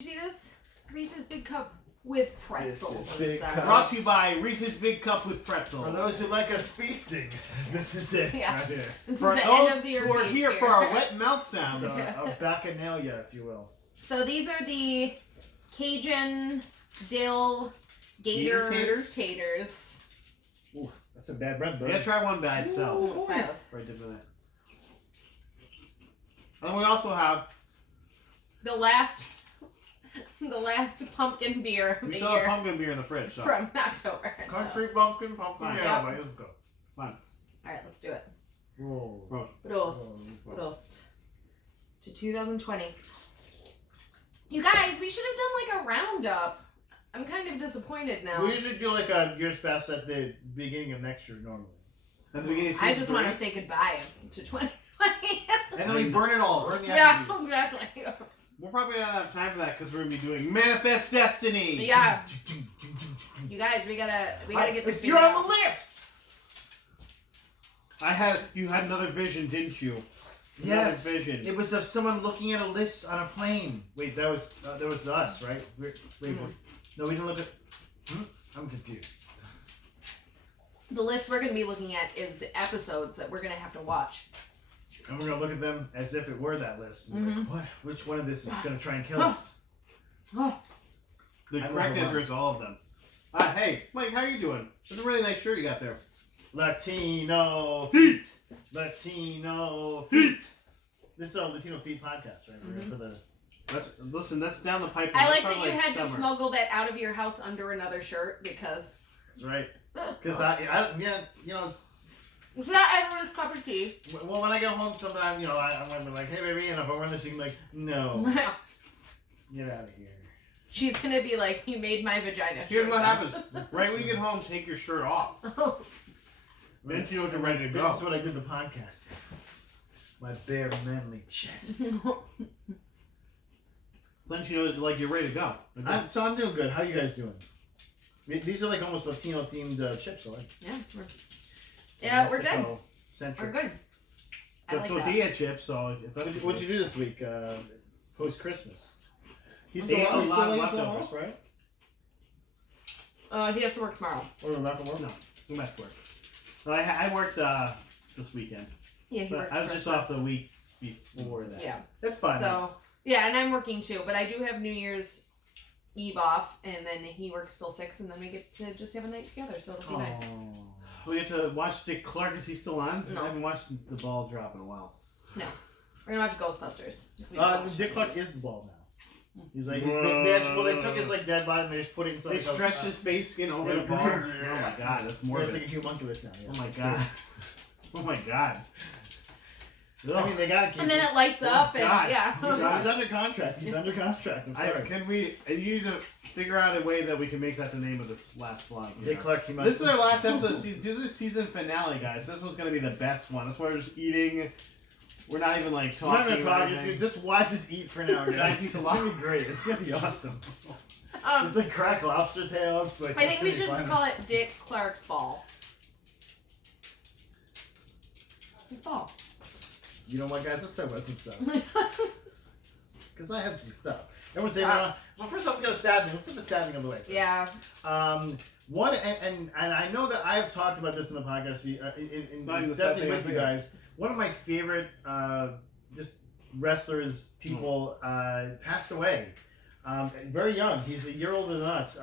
See this? Reese's Big Cup with pretzels. Brought to you by Reese's Big Cup with pretzels. For those who like us feasting, this is it right here. This for is the those end of the year who are here for our wet mouth sounds. So, a bacchanalia, if you will. So these are the Cajun dill gator taters. Ooh, that's a bad bread, bro. Yeah, try one by itself. Ooh, Right different. And we also have the last pumpkin beer of we the still have year pumpkin beer in the fridge. So. from October. Country pumpkin. Fine. Yeah, Yep. let's go. Fine. All right, let's do it. Whoa. Prost to 2020. You guys, we should have done like a roundup. I'm kind of disappointed now. We usually do like a year's fast at the beginning of next year normally. At the beginning of I season just 3. want to say goodbye to 2020. And then we burn it all. Burn the Yeah, effigies. exactly. We're probably not have time for that because we're gonna be doing Manifest Destiny. Yeah. You guys, we gotta get this. You're on the list. You had another vision, didn't you? Yes. Another vision. It was of someone looking at a list on a plane. Wait, that was us, right? No, we didn't look at. I'm confused. The list we're gonna be looking at is the episodes that we're gonna have to watch. And we're gonna look at them as if it were that list. And like, what? Which one of this is gonna try and kill us? The correct answer is all of them. Hey, Mike, how are you doing? That's a really nice shirt you got there. Latino feet. Latino feet. This is our Latino feet podcast, right? For the. That's down the pipe. I like that you had to smuggle that out of your house under another shirt because. That's right. Because it's not everyone's cup of tea. Well, when I get home, sometimes I'm like, hey baby, and if I wear this, you can be like, no, get out of here. She's gonna be like, you made my vagina. Here's what happens: right when you get home, take your shirt off. Then you know you're ready to go. This is what I did the podcast. My bare manly chest. Then you know, like you're ready to go. I'm doing good. How you guys doing? These are like almost Latino themed chips, right? Yeah, we're good. Centric. We're good. I like tortilla chips. So what'd you do this week? Post Christmas. He's still leftovers, right? He has to work tomorrow. Or not to work? No, he might work. So I worked this weekend. Yeah, he worked. I was just off the week before that. Yeah, that's fine. So and I'm working too, but I do have New Year's Eve off, and then he works till 6, and then we get to just have a night together. So it'll be nice. We have to watch Dick Clark. Is he still on? No. I haven't watched the ball drop in a while. No, we're gonna watch Ghostbusters. Dick Clark is the ball now. He's like, they took his like dead body and they just put it inside. They stretched his face skin over the ball. Oh my god, that's more. It's like a homunculus now. Yeah. Oh my god. Oh my god. I mean, they got to. And then it lights up, and yeah. He's under contract. I'm sorry. You need to figure out a way that we can make that the name of this last vlog. Dick Clark came out. This is our last episode. This is the season finale, guys. This one's gonna be the best one. That's why we're just eating. We're not even like talking. We're not gonna talk. Just watch us eat for now, guys. It's gonna be great. It's gonna be awesome. It's like cracked lobster tails. Like, I think we should just call it Dick Clark's ball. It's his ball. You know what, guys? Let's talk about some stuff. Because I have some stuff. Everyone's saying, well, first off, we got a sad thing. Let's get the sad thing on the way first. Yeah. One, and I know that I've talked about this in the podcast, definitely with you guys. One of my favorite just wrestlers, people, passed away. Very young. He's a year older than us.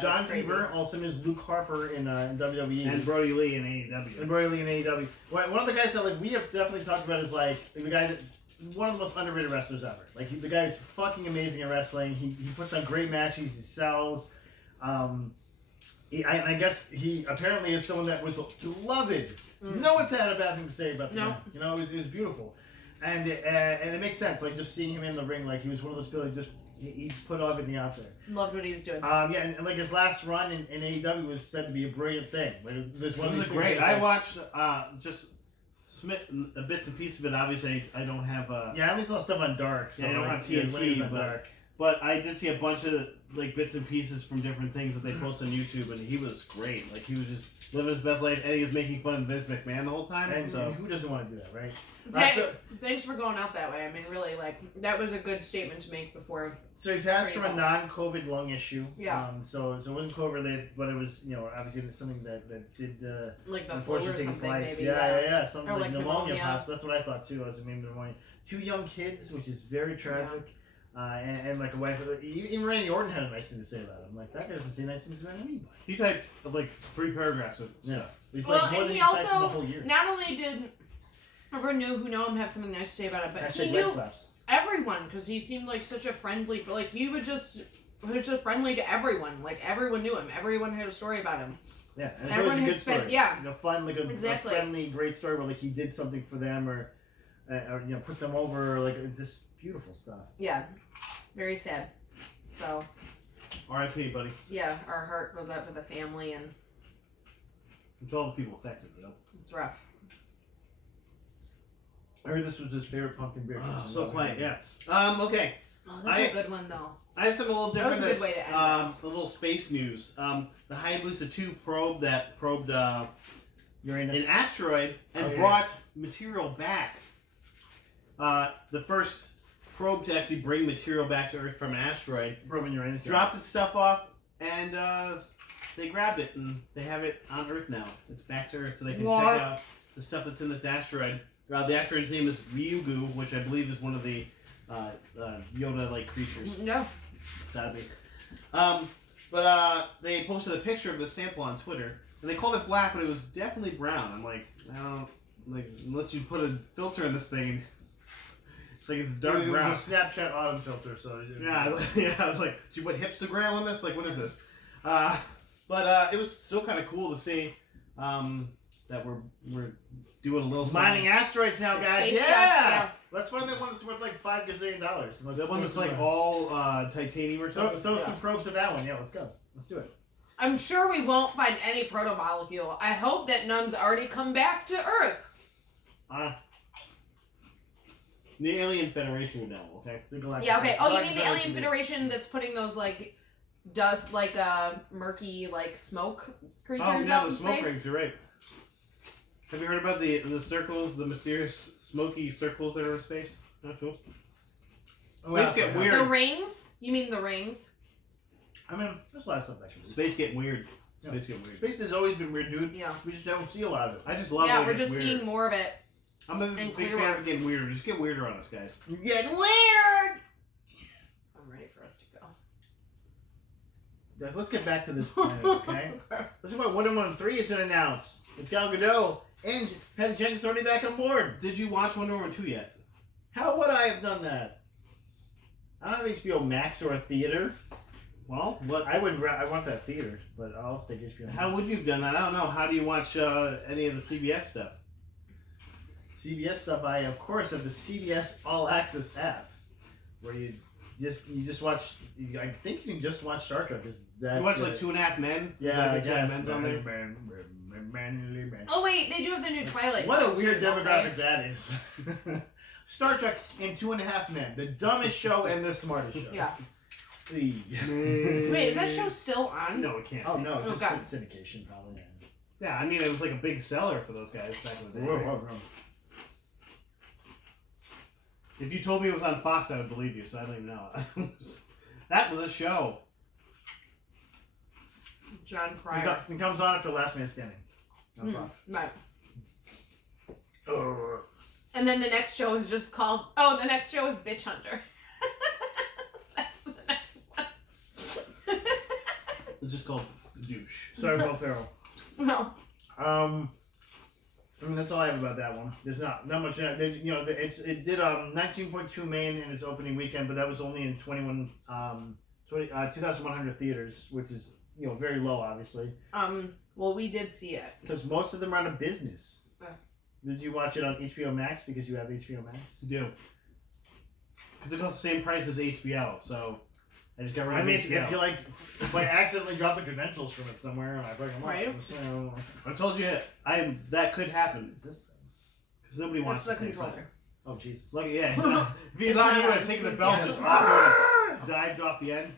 John Beaver, also known as Luke Harper in WWE. And Brody Lee in AEW. One of the guys that we have definitely talked about is like the guy that one of the most underrated wrestlers ever. Like the guy is fucking amazing at wrestling. He puts on great matches. He sells. I guess he apparently is someone that was beloved. No one's had a bad thing to say about the guy. You know, it was beautiful, and it makes sense. Like just seeing him in the ring, like he was one of those people that just. He put everything out there. Loved what he was doing. And like his last run in AEW was said to be a brilliant thing. Like this one of these great. I watched just bits and pieces of it. Obviously, I don't have. Yeah, at least a lot of stuff on Dark. So I don't have TNT. On Dark. But I did see a bunch of like bits and pieces from different things that they posted on YouTube, and he was great. Like he was just living his best life, and he was making fun of Vince McMahon the whole time. And so who doesn't want to do that, right? Thanks for going out that way. I mean, really, like that was a good statement to make before. So he passed from a non-COVID lung issue. Yeah. So it wasn't COVID related, but it was obviously something that did like the flu or take his something life. maybe. Yeah. Something or like pneumonia. pneumonia. That's what I thought too. I was maybe pneumonia. 2 young kids, which is very tragic. And like a wife, even Randy Orton had a nice thing to say about him. Like that guy doesn't say nice things about anybody. he typed like 3 paragraphs of stuff. He's Well, like more and than he he typed in the also whole year. not only did everyone who know him have something nice to say about it, but he #red knew slaps. everyone because he seemed like such a friendly. But like he was just friendly to everyone. Like everyone knew him. Everyone had a story about him. Yeah, and it's always a good story. Fun, like a friendly, great story where like he did something for them or put them over. Like it's just beautiful stuff. Yeah, very sad. So. R.I.P. buddy. Yeah, our heart goes out to the family and. It's all the people affected, It's rough. I heard this was his favorite pumpkin beer. So quiet, yeah. Okay. Oh, that's a good one though. I have something a little different. That was a good way to end a little space news. The Hayabusa 2 probe that probed Uranus. an asteroid and brought material back. The first probe to actually bring material back to Earth from an asteroid. Probing Uranus. Dropped its stuff off and they grabbed it and they have it on Earth now. It's back to Earth so they can check out the stuff that's in this asteroid. The asteroid's name is Ryugu, which I believe is one of the Yoda-like creatures. No. It's gotta be. But they posted a picture of the sample on Twitter, and they called it black, but it was definitely brown. I'm like, I don't unless you put a filter in this thing. It's like it's dark brown. It was a Snapchat autumn filter, so yeah. I was like, did you put hipstagram on this? Like, what is this? But it was still kind of cool to see that we're doing a little mining asteroids now, guys. Space Yeah. dust, yeah. Let's find that one that's worth like $5 gazillion. That one that's like all titanium or something. Throw some probes to that one. Yeah, let's go. Let's do it. I'm sure we won't find any proto-molecule. I hope that none's already come back to Earth. The Alien Federation would know, okay? Yeah, okay. Oh, you mean the Alien Federation that's putting those, like, dust, like, murky, like, smoke creatures out in space? Oh, yeah, the smoke rings, you're right. Have you heard about the circles, the mysterious smoky circles that are in space? Not cool. Space get weird. The rings? You mean the rings? I mean, there's a lot of stuff that can be. Space get weird. Space has always been weird, dude. Yeah. We just don't see a lot of it. I just love it. Yeah, we're just seeing more of it. I'm a big fan of getting weirder. Just get weirder on us, guys. You get weird! I'm ready for us to go. Guys, let's get back to this planet, okay? Let's talk about what 113 is going to announce. With Gal Gadot and Patty Jenkins already back on board. Did you watch Wonder Woman 2 yet? How would I have done that? I don't have HBO Max or a theater. Well, but I want that theater, but I'll take HBO Max. How would you have done that? I don't know. How do you watch any of the CBS stuff? CBS stuff, I of course have the CBS All Access app, where you just watch. I think you can just watch Star Trek. You watch like 2.5 Men. Yeah, like I guess. Men's on there. Oh wait, they do have the new Twilight. What a weird demographic that is. Star Trek and 2.5 Men, the dumbest show and the smartest show. Yeah. Wait, is that show still on? No, it can't. Oh no, it's God. just syndication probably. Yeah, I mean it was like a big seller for those guys back in the day. Whoa. If you told me it was on Fox, I would believe you, so I don't even know. That was a show. John Cryer. It comes on after Last Man Standing. On Fox. Right. And then the next show is just called... Oh, the next show is Bitch Hunter. That's the next one. It's just called Douche. Sorry about Farrell. No. I mean, that's all I have about that one. There's not much in it. It did 19.2 million in its opening weekend, but that was only in 2,100 theaters, which is very low, obviously. Well, we did see it because most of them are out of business. Did you watch it on HBO Max because you have HBO Max? I do. Because it costs the same price as HBO, so I just got rid of HBO. If I accidentally drop the credentials from it somewhere and I break them up, right? I told you that could happen. This thing. Because nobody wants the controller. Oh Jesus! Like if he's on you and taking the belt just off. dived off the end.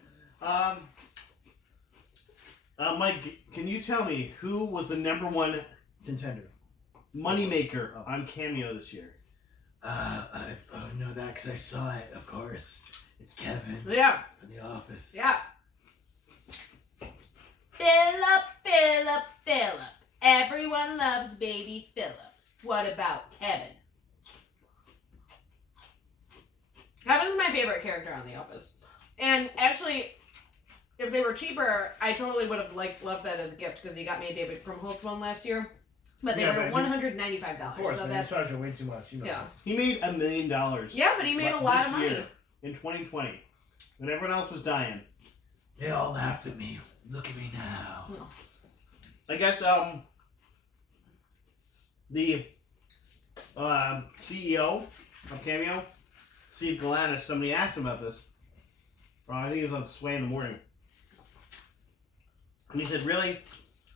Mike, can you tell me who was the #1 contender moneymaker on Cameo this year? I know that because I saw it, of course. It's Kevin. Yeah. From The Office. Yeah. Philip, Philip, Philip. Everyone loves baby Philip. What about Kevin? Kevin's my favorite character on The Office. And actually, if they were cheaper, I totally would have loved that as a gift because he got me a David Krumholtz one last year. But they were $195. Of course, so that's charging way too much. You know. Yeah. He made $1 million. Yeah, but he made a lot of money. Year, in 2020, when everyone else was dying. They all laughed at me. Look at me now. No. I guess the CEO of Cameo, Steve Galanis, somebody asked him about this. I think it was on Sway in the Morning. And he said, really?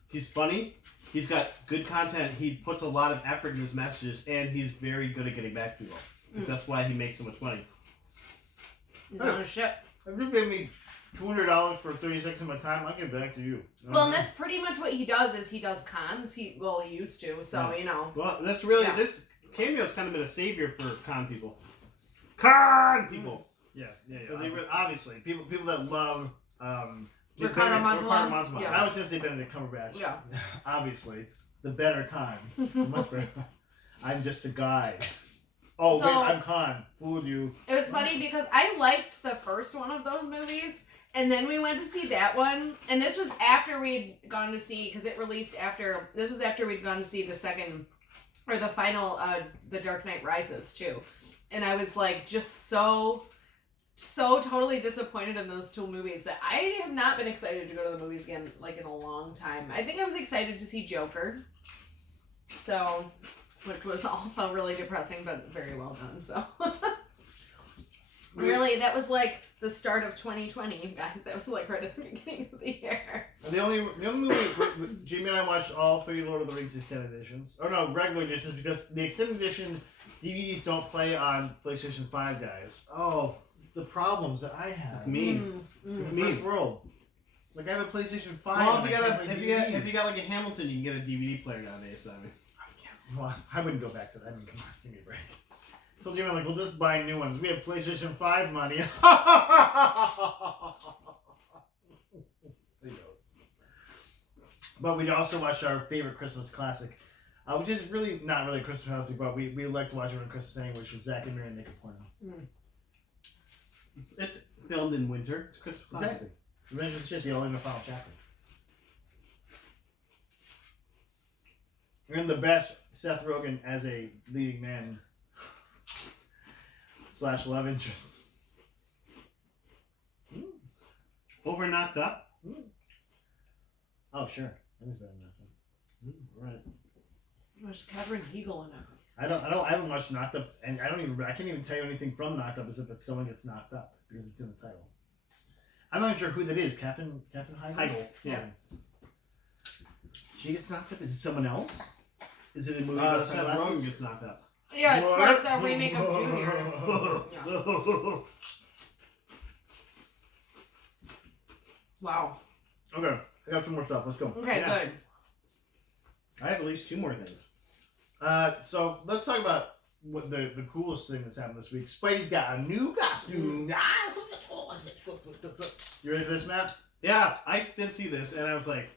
He's funny. He's got good content. He puts a lot of effort in his messages, and he's very good at getting back to people. So that's why he makes so much money. He's on his ship. If you gave me $200 for 30 seconds of my time, I'll get back to you. Well, and that's pretty much what he does. Is he does cons? He used to. So you know. Well, that's really this Cameo's kind of been a savior for con people. Con people. Yeah. Obviously, people that love Ricardo Montalban. Yeah. I was gonna say Benedict Cumberbatch. Yeah. Obviously, the better con. Much better. I'm just a guy. Oh, wait, I'm con. Fooled you. It was funny because I liked the first one of those movies, and then we went to see that one, and this was after we'd gone to see, because it released after, this was after we'd gone to see the second, or the final, The Dark Knight Rises, too. And I was, like, just so totally disappointed in those two movies that I have not been excited to go to the movies again, like, in a long time. I think I was excited to see Joker. So, which was also really depressing, but very well done, so. Really, that was, like, the start of 2020, you guys. That was, like, right at the beginning of the year. The only movie, Jamie and I watched all 3 Lord of the Rings extended editions. Oh, no, regular editions, because the extended edition DVDs don't play on PlayStation 5, guys. Oh, the problems that I have. First world. Like, I have a PlayStation 5. Well, if you got like a Hamilton, you can get a DVD player nowadays, Simon. Well, I wouldn't go back to that. I mean, come on, give me a break. So Jamie, like, we'll just buy new ones. We have PlayStation 5 money. There you go. But we also watched our favorite Christmas classic, which is really not really a Christmas classic, but we like to watch it on Christmas anyway, which was Zack and Miri Naked Porno. It's filmed in winter. It's Christmas classic. Exactly. Revenge of the Shit, the all in the final chapter. And the best Seth Rogen as a leading man / love interest. Over Knocked Up? Oh, sure. That is better than Knocked Up. Right. There's Catherine Hegel in it. I haven't watched Knocked Up, and I can't even tell you anything from Knocked Up except that someone gets knocked up because it's in the title. I'm not sure who that is. Captain Heigl? Yeah. She gets knocked up? Is it someone else? Is it a movie about Seth Rogen gets knocked up? Yeah, it's like the remake of Junior. Yeah. Wow. Okay, I got some more stuff. Let's go. Okay, good. I have at least 2 more things. So let's talk about what the coolest thing that's happened this week. Spidey's got a new costume. You ready for this, Matt? Yeah, I did see this, and I was like,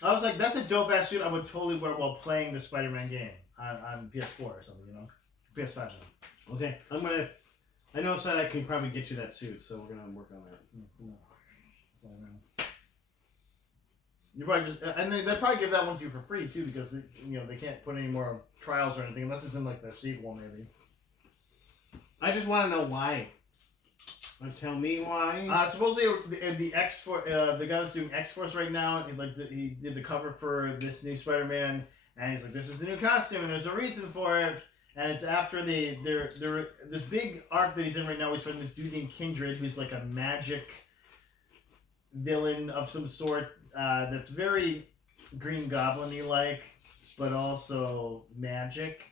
that's a dope ass suit I would totally wear while playing the Spider-Man game on PS4 or something, you know? PS5 now. Okay, I know I can probably get you that suit, so we're gonna work on that. You probably just, and they'll probably give that one to you for free too, because they can't put any more trials or anything unless it's in like the sequel maybe. I just want to know why. Tell me why. Supposedly the the guy that's doing X-Force right now, he did the cover for this new Spider-Man, and he's like, this is the new costume, and there's a reason for it, and it's after this big arc that he's in right now. He's fighting this dude named Kindred, who's like a magic villain of some sort. That's very Green Goblin-y like, but also magic.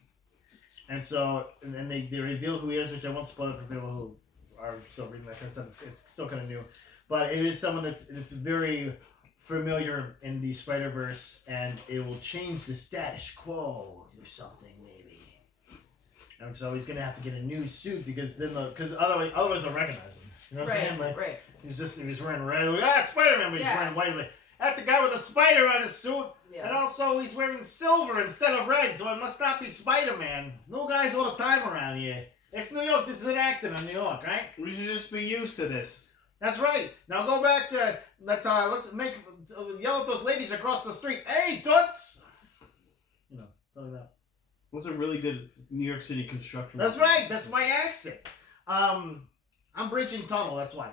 And so, and they reveal who he is, which I won't spoil it for people who are still reading that kind of stuff. It's still kind of new, but it is someone that's very familiar in the Spider-Verse, and it will change the status quo or something maybe. And so he's gonna have to get a new suit because otherwise they'll recognize him. You know what I'm saying? Like, right. He's wearing red. Like, it's Spider-Man, but he's wearing white. Like, that's a guy with a spider on his suit. Yeah. And also, he's wearing silver instead of red, so it must not be Spider-Man. No guys all the time around here. It's New York. This is an accident in New York, right? We should just be used to this. That's right. Now go back to let's yell at those ladies across the street. Hey, toots! You know, something like that. What's a really good New York City construction? That's right. That's my accent. I'm bridging tunnel. That's why.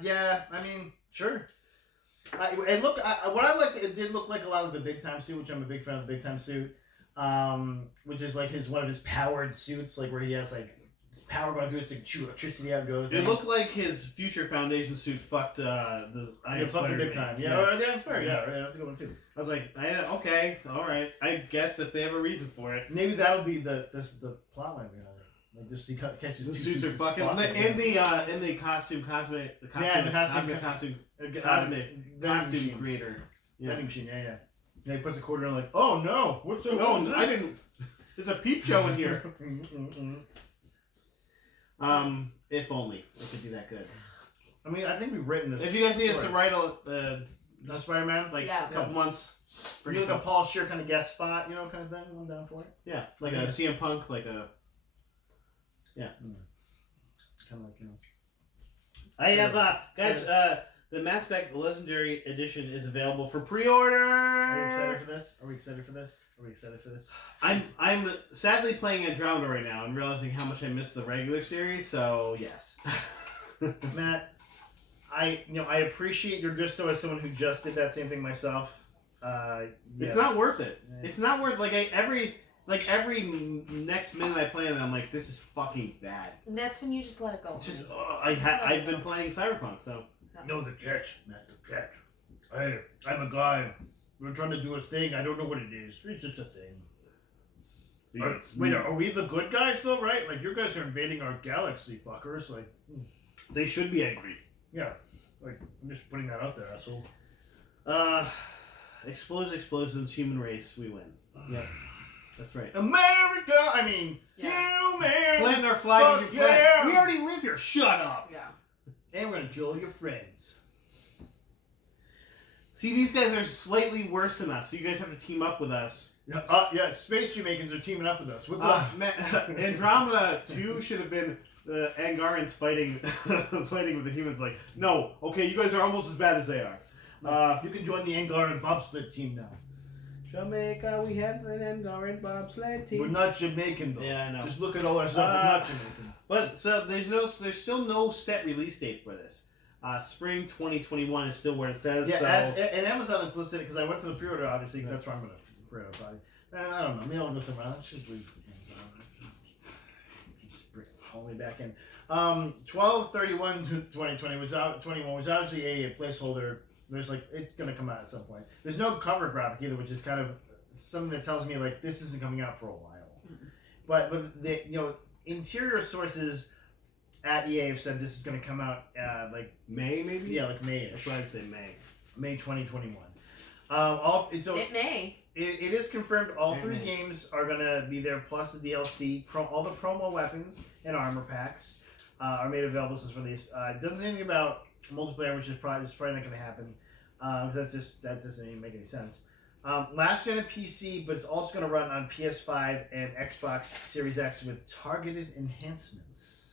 Yeah. I mean, sure. What I liked, it did look like a lot of the Big Time suit, which I'm a big fan of the Big Time suit, which is like one of his powered suits, like where he has like power going through it to shoot electricity out and do other things. It looked like his future Foundation suit fucked the Big Time, yeah, or the Iron Spider, yeah, that's a good one too. I was like, okay, all right, I guess if they have a reason for it, maybe that'll be the plot line behind it. Like just he catches the two suits are fucking in the costume creator. Vending machine, yeah. Yeah, he puts a quarter in like, oh no, what's this? I didn't. There's a peep show in here. If only it could be that good. I mean, I think we've written this. If you guys need us to write the Spider-Man, like a couple months, or like a Paul Scheer kind of guest spot, you know, kind of thing. I'm down for it. Yeah, like a CM Punk, like a. Yeah. Kind of like, you know. I have, guys, the Mass Effect Legendary Edition is available for pre-order. Are you excited for this? I'm sadly playing Andromeda right now and realizing how much I missed the regular series, so yes. Matt, I appreciate your gusto as someone who just did that same thing myself. Yeah. It's not worth it. Yeah. It's not worth every next minute I play it, I'm like, this is fucking bad. And that's when you just let it go. It's just, I've been playing Cyberpunk, so. No, the catch, Matt, the catch. I'm a guy. We're trying to do a thing. I don't know what it is. It's just a thing. Are we the good guys, though, right? Like, you guys are invading our galaxy, fuckers. Like, they should be angry. Yeah. Like, I'm just putting that out there, asshole. Explosions, human race, we win. Yeah. That's right. America! I mean, humans! Plant our flag in your planet. Yeah. We already live here. Shut up! Yeah. And we're gonna kill your friends. See, these guys are slightly worse than us, so you guys have to team up with us. Yeah, Space Jamaicans are teaming up with us. What's up? Andromeda 2 should have been the Angarans fighting with the humans. Like, no, okay, you guys are almost as bad as they are. You can join the Angaran bobsled team now. Jamaica, we have an Angaran bobsled team. We're not Jamaican though. Yeah, I know. Just look at all our stuff. We're not Jamaican. But so there's still no set release date for this. Spring 2021 is still where it says. Yeah, so. And Amazon is listed because I went to the pre-order obviously because that's where I'm gonna pre-order probably. I don't know. Maybe I'll go somewhere else. I should leave Amazon. Keeps hauling me back in. 12/31/2020 was out. 21 was obviously a placeholder. There's like it's gonna come out at some point. There's no cover graphic either, which is kind of something that tells me like this isn't coming out for a while. Mm-hmm. But the interior sources at EA have said this is gonna come out like May maybe. Yeah, like May. That's why I'd say May. May 2021. It may. It is confirmed all three games are gonna be there, plus the DLC. All the promo weapons and armor packs are made available since release. It doesn't say anything about multiplayer, which is probably not going to happen. That doesn't even make any sense. Last gen of PC, but it's also going to run on PS5 and Xbox Series X with targeted enhancements.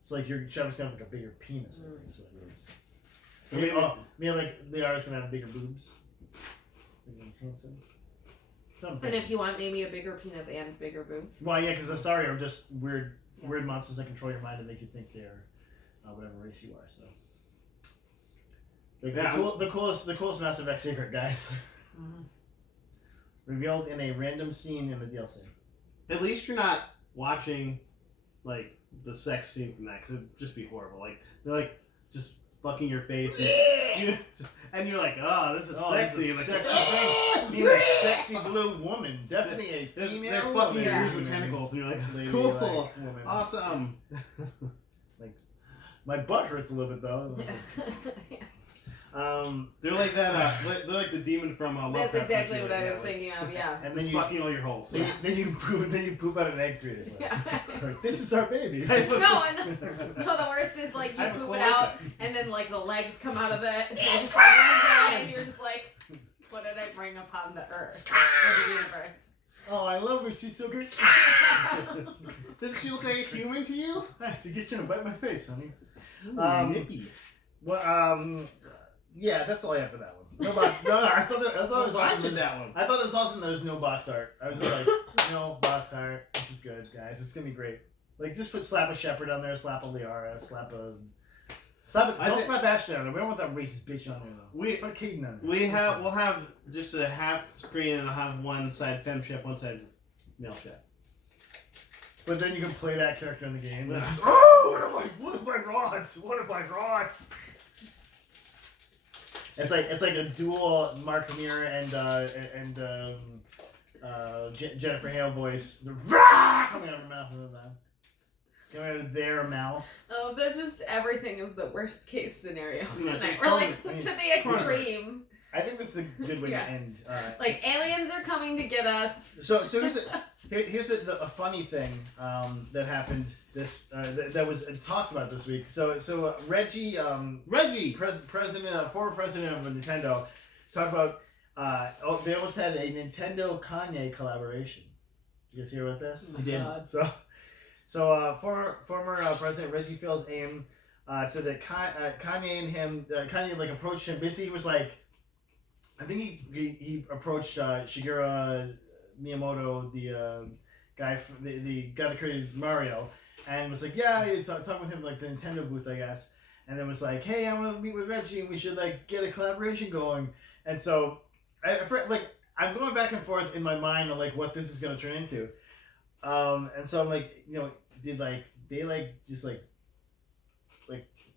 It's like your Chubby's going to have like a bigger penis. I think is what it is. Like the artist's going to have bigger boobs. And if you want maybe a bigger penis and bigger boobs. Well, yeah, because Asari are just weird monsters that control your mind and make you think they're whatever race you are. So. The coolest Mass Effect secret, guys. Mm-hmm. Revealed in a random scene in the DLC. At least you're not watching, like, the sex scene from that, because it'd just be horrible. Like, they're like, just fucking your face, and you're like, oh, this is sexy. This is Like, sexy thing. Being a sexy blue woman, definitely a female they're woman. fucking your ears with tentacles, and you're like, cool, woman. awesome. Like, my butt hurts a little bit though. They're like that. They're like the demon from That's Lovecraft exactly Country, what I was like, thinking of. Yeah. And just fucking all your holes. Then you poop out an egg 3 days later. Like, this is our baby. No, and the worst is like you I have a poop it cloaca. out, and then like the legs come out of it, and you're just like, and you're just like, what did I bring upon the earth or the universe? Oh, I love her. She's so good. Doesn't she look like a human to you? She gets trying to bite my face, honey. Ooh, nippy. Well, yeah, that's all I have for that one. I thought it was awesome. I did that one. I thought it was awesome. There was no box art. I was just like, no box art. This is good, guys. It's gonna be great. Like, just slap a Shepherd on there, slap a Liara, don't slap Ashley on there. We don't want that racist bitch on there though. Put Caden on there. We'll have just a half screen and I'll have one side femme chef, one side male chef. But then you can play that character in the game. Oh, what have I wrought? What have I wrought? It's like a dual Mark Hamill and Jennifer Hale voice coming out of her mouth. Coming out of their mouth. Oh, that just everything is the worst case scenario Yeah, tonight. We're like to the extreme. I think this is a good way to end. Like aliens are coming to get us. So here's a funny thing that happened that was talked about this week. So Reggie, former president of Nintendo, talked about they almost had a Nintendo Kanye collaboration. Did you guys hear about this? Oh my God. So former President Reggie Fils-Aime said that Kanye and him, Kanye like approached him. Basically, he was like, I think he approached Shigeru Miyamoto, the guy that created Mario, and was like, yeah, he's talking with him like the Nintendo booth, I guess, and then was like, hey, I want to meet with Reggie, and we should like get a collaboration going. And so, I'm going back and forth in my mind on like what this is going to turn into. And so I'm like, did like they like just like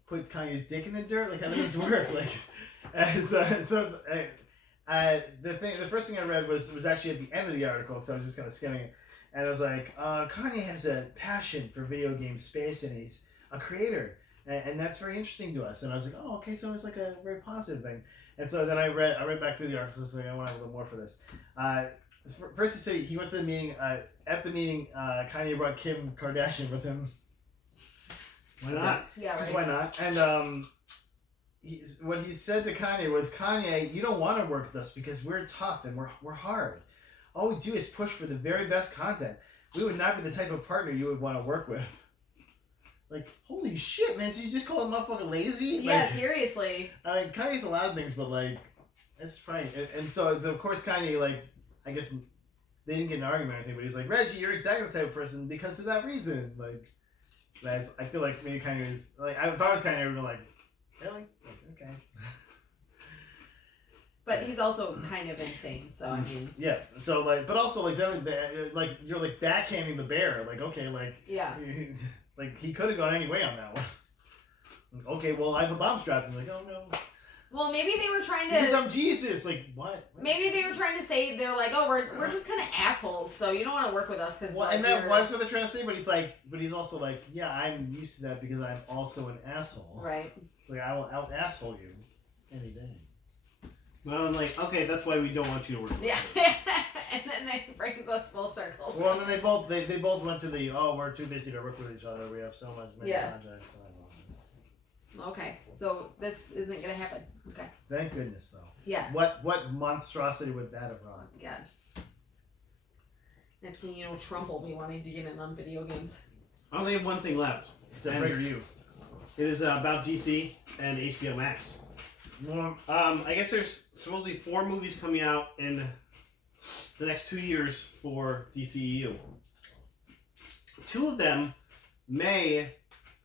put Kanye's dick in the dirt? Like, how does this work? Like, the first thing I read was actually at the end of the article, because I was just kind of skimming it, and it was like, Kanye has a passion for video game space, and he's a creator, and that's very interesting to us. And I was like, oh, okay, so it's like a very positive thing. And so then I read back through the article, so I want to have a little more for this. First, he said he went to the meeting. At the meeting, Kanye brought Kim Kardashian with him. Why not? Yeah, right. Why not? And what he said to Kanye was, Kanye, you don't want to work with us because we're tough and we're hard. All we do is push for the very best content. We would not be the type of partner you would want to work with. Like, holy shit, man! So you just call a motherfucker lazy? Yeah, like, seriously. Kanye's a lot of things, but like, it's fine. And so of course Kanye, like, I guess they didn't get an argument or anything, but he's like, Reggie, you're exactly the type of person because of that reason. Like, guys, I feel like maybe Kanye was like, I thought it was Kanye would be like, really? Like, okay. But he's also kind of insane, so I mean. Yeah. So like, but also like, like you're like backhanding the bear. Like, okay, like. Yeah. Like, he could have gone any way on that one. Okay, well, I have a bomb strapped. And like, oh no. Well, maybe they were trying to. Because I'm Jesus. Like, what? Maybe they were trying to say, they're like, oh, we're just kind of assholes, so you don't want to work with us because. Well, and that was what they're trying to say, but he's also like, yeah, I'm used to that because I'm also an asshole. Right. Like, I will out asshole you any day. Well, I'm like, okay, that's why we don't want you to work with us. Yeah. And then it brings us full circle. Well, then they both went to the, we're too busy to work with each other. We have so many projects. Okay, so this isn't gonna happen. Okay. Thank goodness, though. Yeah. What monstrosity would that have wrought? God. Next thing you know, Trump will be wanting to get in on video games. I only have one thing left. Except for you. It is about DC and HBO Max. I guess there's supposedly 4 movies coming out in the next 2 years for DCEU. 2 of them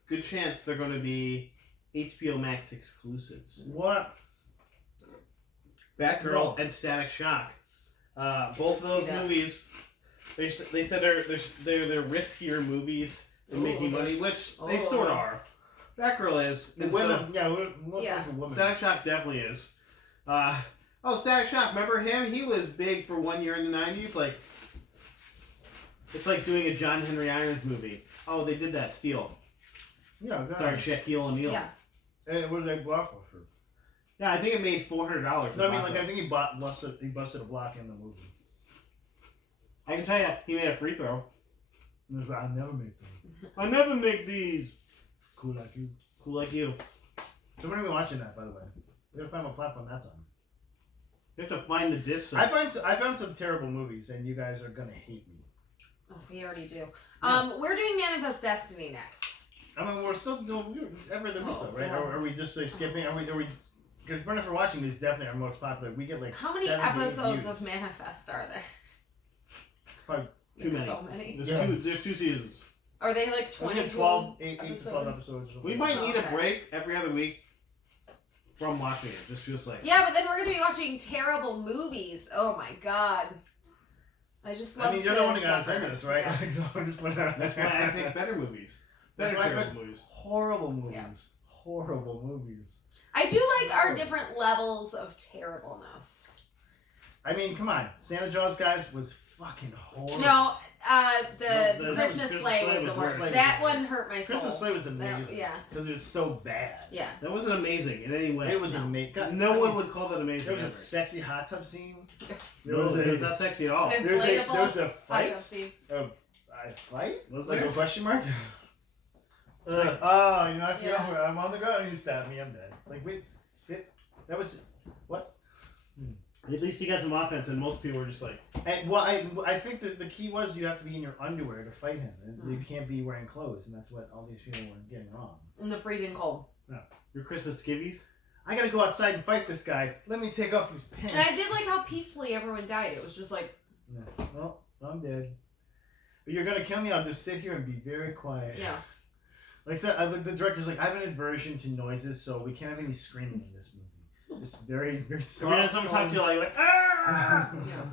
good chance they're going to be HBO Max exclusives. What? Batgirl and Static Shock. Both of those movies, they said they're riskier movies in making money, which they sort of are. Batgirl is. The And women, so, like the women. Static Shock definitely is. Static Shock. Remember him? He was big for 1 year in the 90s. Like, it's like doing a John Henry Irons movie. Oh, they did that. Steel. Yeah, Sorry, Shaquille O'Neal. Yeah. Hey, what did they block for? Yeah, I think it made $400. No, I mean, like, I think he busted a block in the movie. I can tell you, he made a free throw. And he was like, I never make them. I never make these. Cool like you. Cool like you. So when are we watching that, by the way? We gotta find what platform that's on. You have to find the disc. I found some terrible movies, and you guys are gonna hate me. Oh, we already do. Yeah. We're doing Manifest Destiny next. I mean, we're still doing every other week, though, right? God. Or are we just like skipping? Are we? Because Burner for Watching is definitely our most popular. We get like How many 7 to 8 episodes views. of Manifest are there? Probably too many. So many. There's two seasons. Are they like we 20? get 12, 8 to 12 episodes. We might need Okay. a break every other week from watching it. Just feels like. Yeah, but then we're gonna be watching terrible movies. Oh my god. I just love I mean, you're the one who got us into this, right? Yeah. Like, no, just put it out. That's why I pick better movies. That's Better why I terrible pick movies. horrible movies. Yeah. Horrible movies. I do like our different levels of terribleness. I mean, come on. Santa Jaws, guys, was fucking horrible. No, the No, Christmas Christmas Sleigh Sleigh was was the worst. worse. That one hurt my soul. Christmas Sleigh was amazing. Yeah. Because it was so bad. Yeah. That wasn't amazing in any way. It was No. amazing. No one would call that amazing. There was ever. a sexy hot tub scene. There No, was it's not sexy at all. An There's inflatable a fight. hot tub scene. A fight? Was Like there? a question mark? You knocked me Yeah. over. I'm on the ground and you stabbed me. I'm dead. Like, wait. That was. What? At least he got some offense, and most people were just like, And well, I think the key was you have to be in your underwear to fight him. You can't be wearing clothes, and that's what all these people were getting wrong. In the freezing cold. your Christmas skivvies? I gotta go outside and fight this guy. Let me take off these pants. And I did like how peacefully everyone died. It was just like, Yeah. Well, I'm dead. But you're gonna kill me. I'll just sit here and be very quiet. yeah. Like so, the director's like, I have an aversion to noises, so we can't have any screaming in this movie. Just very, very soft. Every time someone talks to you, like, ah! Yeah.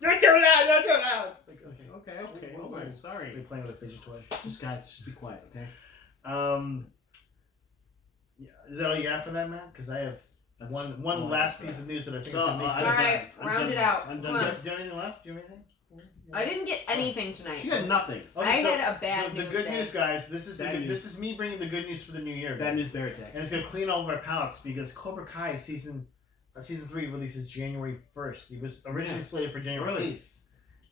You're too loud. You're too loud. Like, okay. Okay. Oh my, sorry. It's like playing with a fidget toy. Just guys, just be quiet, okay? Yeah, is that all you got for that, man? Because I have That's one all I last got for piece that. of news that I think So, is gonna make. I'm All done. right, I'm round done it with out. this. I'm Come done on. with Do you have anything left? Do you have anything? I didn't get anything tonight. She had nothing. I had a bad so the news good day. news, guys. This is Bad news. this is me bringing the good news for the new year. Bad guys. news bear attack. And it's gonna clean all of our palates because Cobra Kai season 3 releases January 1st. It was originally slated for January Really? 8th.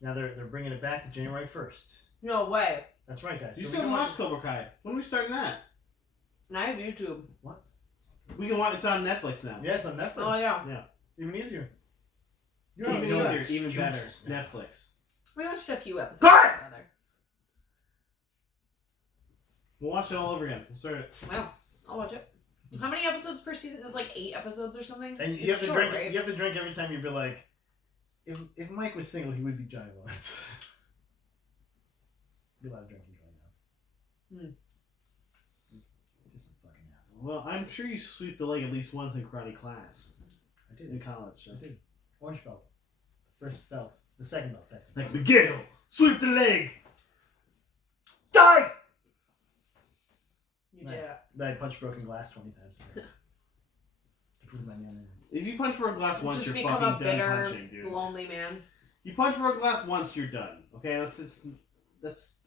Now they're bringing it back to January 1st. No way. That's right, guys. You So still we can can watch Cobra Kai. When are we starting that? And I have YouTube. We can watch. It's on Netflix now. Yeah, it's on Netflix. Oh yeah. Even easier. You're Even on easier, Netflix. even better. Jesus, man. Netflix. We watched a few episodes Guard! together. We'll watch it all over again. We'll start it. Wow. I'll watch it. How many episodes per season? It's like 8 episodes or something. And you It's have to short, drink. right? You have to drink every time. You'd be like, if Mike was single, he would be Johnny Lawrence. Be a lot of drinking going on. Just a fucking asshole. Well, I'm sure you sweep the leg at least once in karate class I did. in college. So. I did. Orange belt. First belt. The second belt, technically. Like Miguel, sweep the leg. Die! You did it. I punched broken glass 20 times. To prove my man. If you punch broken glass once, Just you're become fucking a done bitter, punching, dude. lonely man. You punch broken glass once, you're done. Okay, that's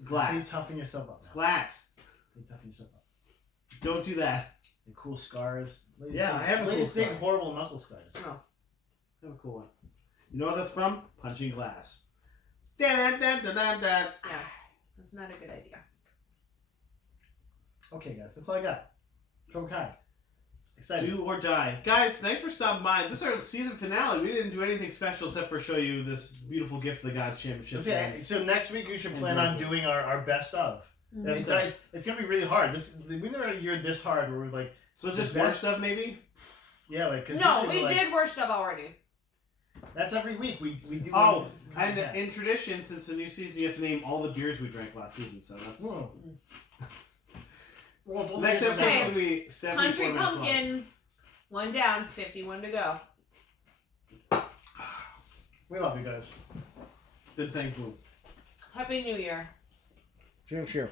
glass. So you toughen yourself up. It's Man. glass. You toughen yourself up. Don't do that. And cool scars. Ladies Yeah, dig- I have a cool Ladies dig scar. horrible knuckle scars. Oh. Have a cool one. You know what that's from? Punching glass. Da-da-da-da-da-da. Yeah. That's not a good idea. Okay, guys, that's all I got. Cobra Kai. Excited. Do or die. Guys, thanks for stopping by. This is our season finale. We didn't do anything special except for show you this beautiful gift of the God Championship. Okay, so next week we should And plan on Brooklyn. doing our best of. Best It's, of. it's gonna be really hard. We've never had a year this hard where we're like, So just the more best- stuff, maybe? yeah, like cause No, usually we we're like, did worst stuff already. That's every week. We do. Oh, one and contest. in tradition, since the new season, you have to name all the beers we drank last season. So that's Whoa. next episode Okay. will be 74 Country minutes long. Pumpkin, 1 down, 51 to go. We love you guys. Good thing, boom. Happy New Year. Cheers.